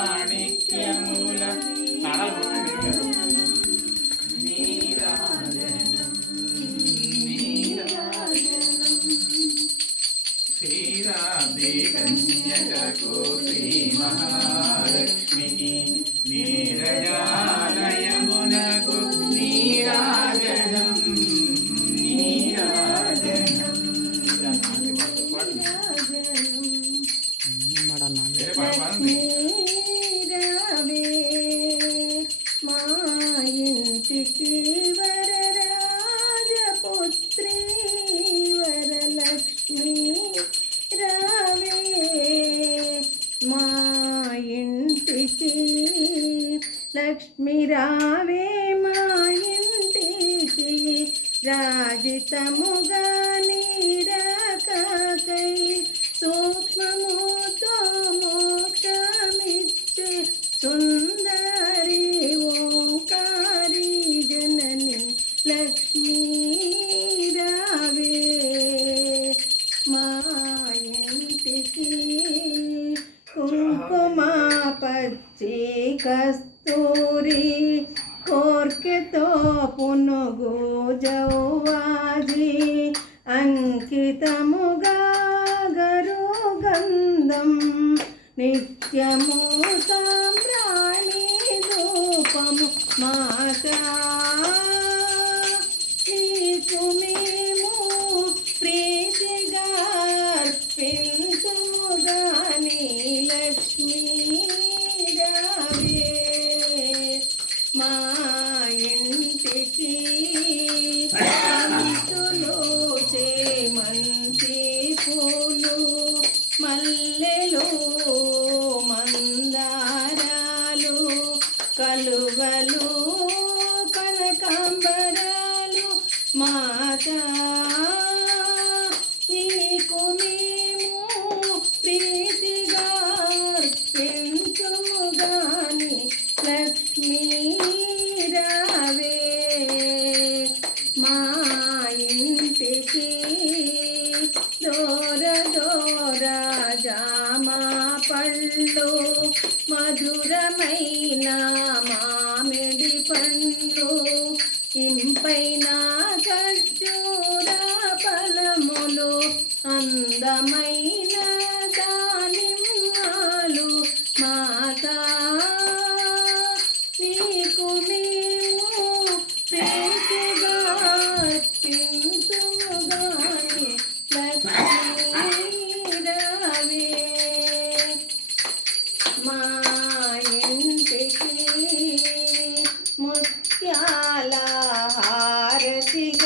మాణిక్యముల శ్రీరాధే కన్యకకు శ్రీ మహాలక్ష్మికి నీరజాలయమునకు నీరాజనం నీరాజనం మా ఇంటికి వరరాజపుత్రి వరలక్ష్మి రావే మా ఇంటికి లక్ష్మి రావే మా ఇంటికి రాజితముగా నీరాకై సూక్ష్మముతో మోక్షమిచ్చే సుందరి ఓంకారి జనని లక్ష్మీ రావే మా ఇంటికి కుంకుమ పచ్చి కస్తూరి కోర్కెతో పునుగు జౌవాజి అంకితముగా గరుగంధం నిత్యము సాంబ్రాణి ధూపము మాతా నీకు మేము ప్రీతిగా అర్పించుముగాని లక్ష్మీ రావే మా ఇంటికి పంతులు చేమంతి పూలు మల్లెలు మందారాలు కలువలు కనకాంబరాలు మాతా నీకు మేము ప్రీతిగా అర్పించుముగాని లక్ష్మీ రావే మా ఇంటికి దూర దూర జామా పళ్ళు మధురమైన మామిడి పండ్లు ఇంపైన